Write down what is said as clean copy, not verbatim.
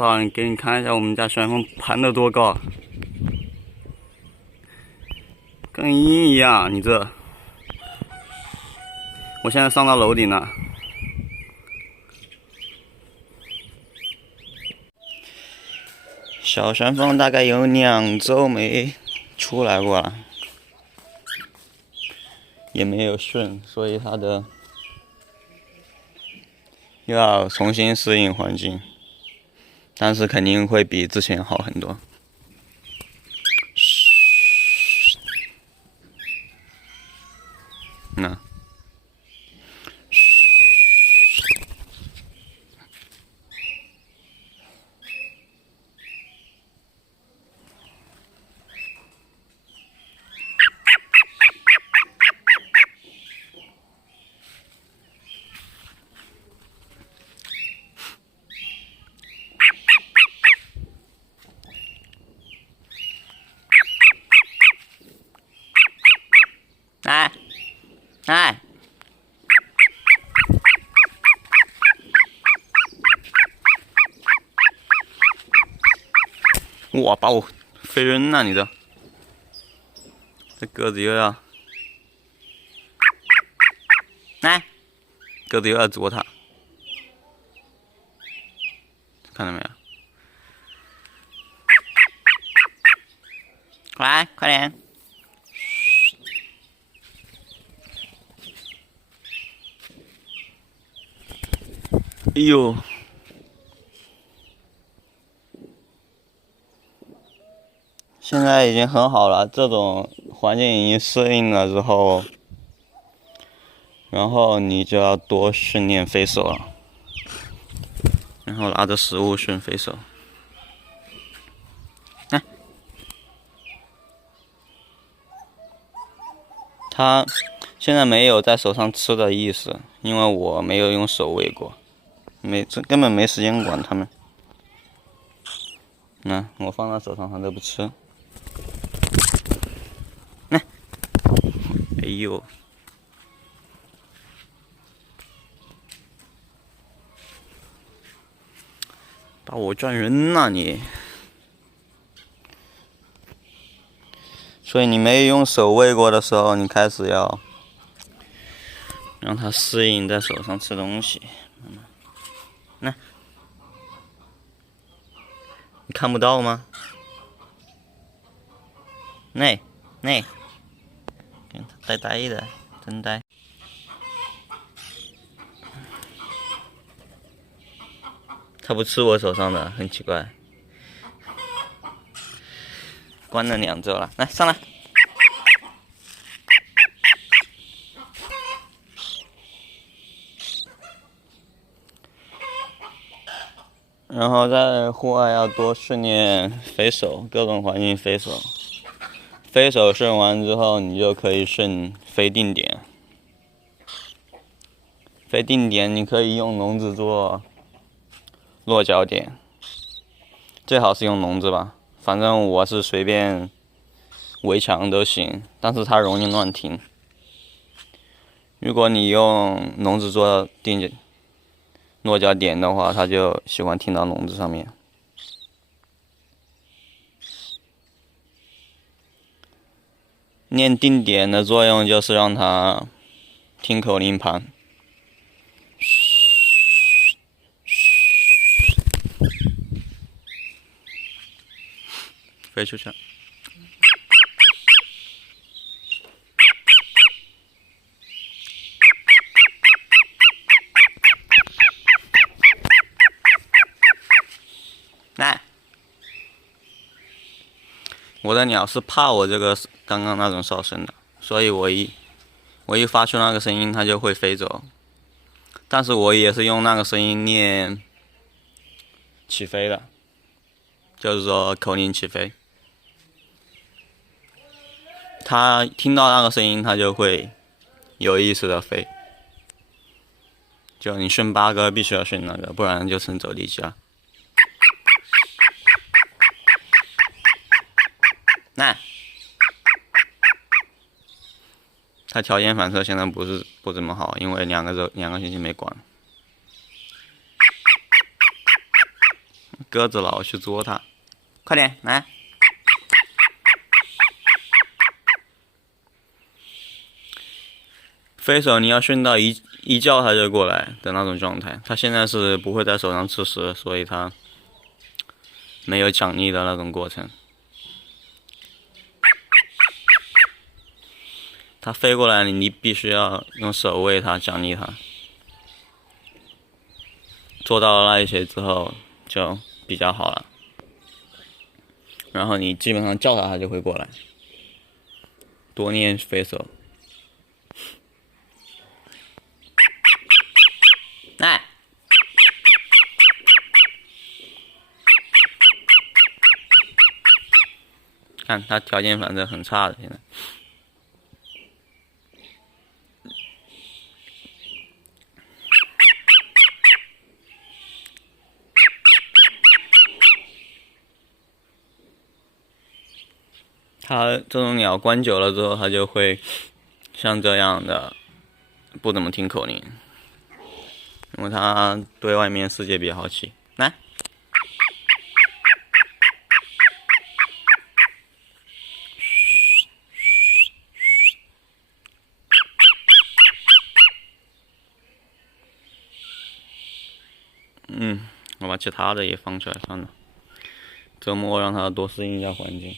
操！你给你看一下我们家旋风盘的多高，跟鹰一样。你这，我现在上到楼顶了。小旋风大概有2周没出来过了，也没有训，所以它的又要重新适应环境，但是肯定会比之前好很多。那。哎，哇，把我飞晕了！你这个子又要，来，个子又要啄它，看到没有？来，快点！哎呦！现在已经很好了，这种环境已经适应了之后，然后你就要多训练飞手了，然后拿着食物训飞手。来，它现在没有在手上吃的意思，因为我没有用手喂过，根本没时间管它们。那我放在手上，它都不吃。来，哎呦！把我转晕了你！所以你没用手喂过的时候，你开始要让它适应在手上吃东西。来，你看不到吗？那，呆呆的，真呆。它不吃我手上的，很奇怪。关了2周了，来上来。然后在户外要多训练飞手，各种环境飞手。飞手训完之后，你就可以训飞定点。飞定点你可以用笼子做落脚点，最好是用笼子吧。反正我是随便围墙都行，但是它容易乱停。如果你用笼子做落脚点的话，它就喜欢停到笼子上面。练定点的作用就是让它听口令盘。飞出去了。来，我的鸟是怕我这个刚刚那种哨声的，所以我一发出那个声音，它就会飞走。但是我也是用那个声音练起飞的，就是说口令起飞。它听到那个声音，它就会有意识的飞。就你训8个，必须要训那个，不然就成走地鸡了。那，它条件反射现在不怎么好，因为2个星期没管。鸽子佬去捉它，快点来！飞手你要训到一叫它就过来的那种状态。它现在是不会在手上吃食，所以它没有奖励的那种过程。它飞过来，你必须要用手喂它，奖励它。做到了那一些之后，就比较好了。然后你基本上叫它，它就会过来。多练飞手。来，看它条件反正很差的，现在。它这种鸟关久了之后，它就会像这样的，不怎么听口令，因为它对外面世界比较好奇。来，我把其他的也放出来算了，周末让它多适应一下环境。